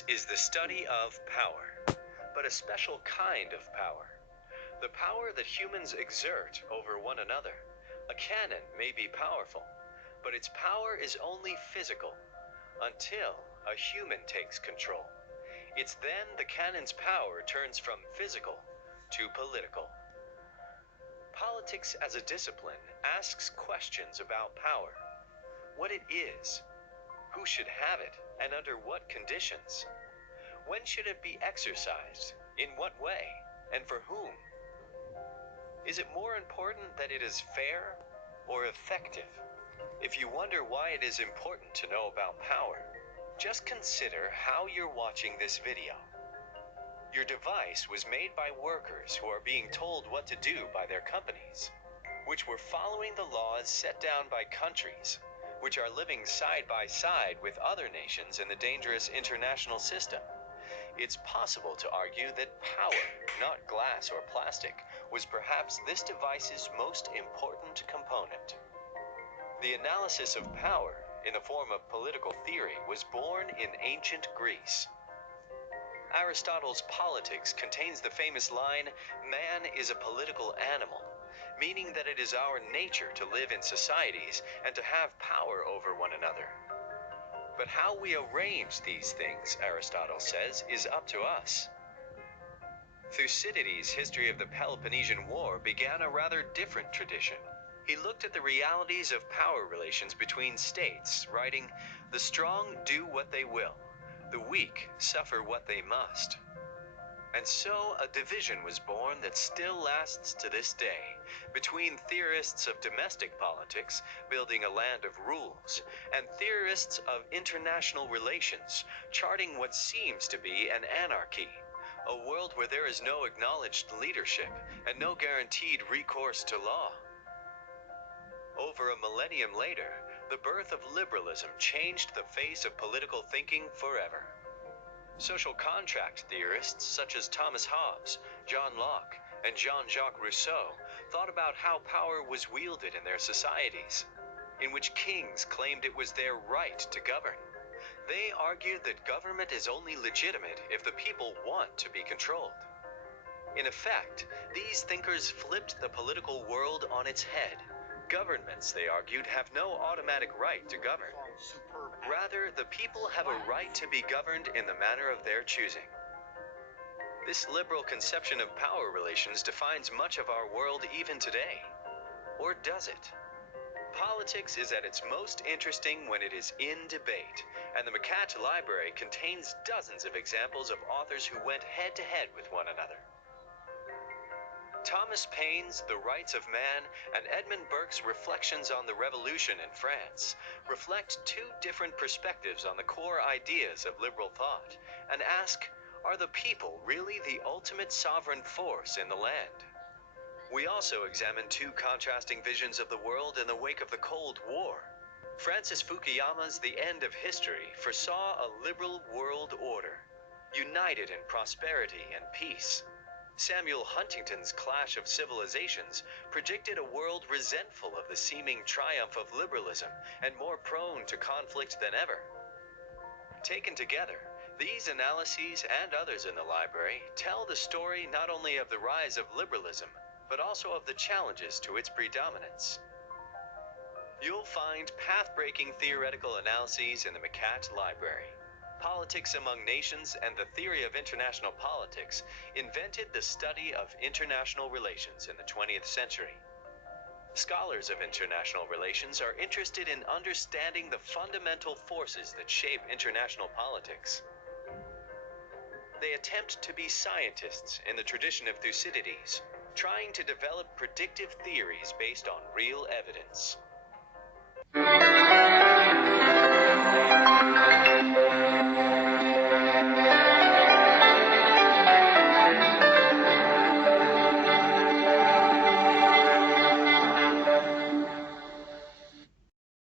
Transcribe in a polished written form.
Politics is the study of power, but a special kind of power. The power that humans exert over one another. A cannon may be powerful, but its power is only physical until a human takes control. It's then the cannon's power turns from physical to political. Politics as a discipline asks questions about power. What it is, who should have it, and under what conditions? When should it be exercised? In what way? And for whom? Is it more important that it is fair or effective? If you wonder why it is important to know about power, just consider how you're watching this video. Your device was made by workers who are being told what to do by their companies, which were following the laws set down by countries, which are living side by side with other nations in the dangerous international system. It's possible to argue that power, not glass or plastic, was perhaps this device's most important component. The analysis of power in the form of political theory was born in ancient Greece. Aristotle's Politics contains the famous line, "Man is a political animal," meaning that it is our nature to live in societies and to have power over one another. But how we arrange these things, Aristotle says, is up to us. Thucydides' history of the Peloponnesian War began a rather different tradition. He looked at the realities of power relations between states, writing, "The strong do what they will, the weak suffer what they must." And so a division was born that still lasts to this day, between theorists of domestic politics, building a land of rules, and theorists of international relations, charting what seems to be an anarchy, a world where there is no acknowledged leadership and no guaranteed recourse to law. Over a millennium later, the birth of liberalism changed the face of political thinking forever. Social contract theorists such as Thomas Hobbes, John Locke, and Jean-Jacques Rousseau thought about how power was wielded in their societies, in which kings claimed it was their right to govern. They argued that government is only legitimate if the people want to be controlled. In effect, these thinkers flipped the political world on its head. Governments, they argued, have no automatic right to govern. Rather, the people have a right to be governed in the manner of their choosing. This liberal conception of power relations defines much of our world even today. Or does it? Politics is at its most interesting when it is in debate, and the McCat Library contains dozens of examples of authors who went head-to-head with one another. Thomas Paine's The Rights of Man and Edmund Burke's Reflections on the Revolution in France reflect two different perspectives on the core ideas of liberal thought and ask, are the people really the ultimate sovereign force in the land? We also examine two contrasting visions of the world in the wake of the Cold War. Francis Fukuyama's The End of History foresaw a liberal world order, united in prosperity and peace. Samuel Huntington's Clash of Civilizations predicted a world resentful of the seeming triumph of liberalism and more prone to conflict than ever. Taken together, these analyses and others in the library tell the story not only of the rise of liberalism, but also of the challenges to its predominance. You'll find path-breaking theoretical analyses in the McCat Library. Politics Among Nations and the Theory of International Politics invented the study of international relations in the 20th century. Scholars of international relations are interested in understanding the fundamental forces that shape international politics. They attempt to be scientists in the tradition of Thucydides, trying to develop predictive theories based on real evidence.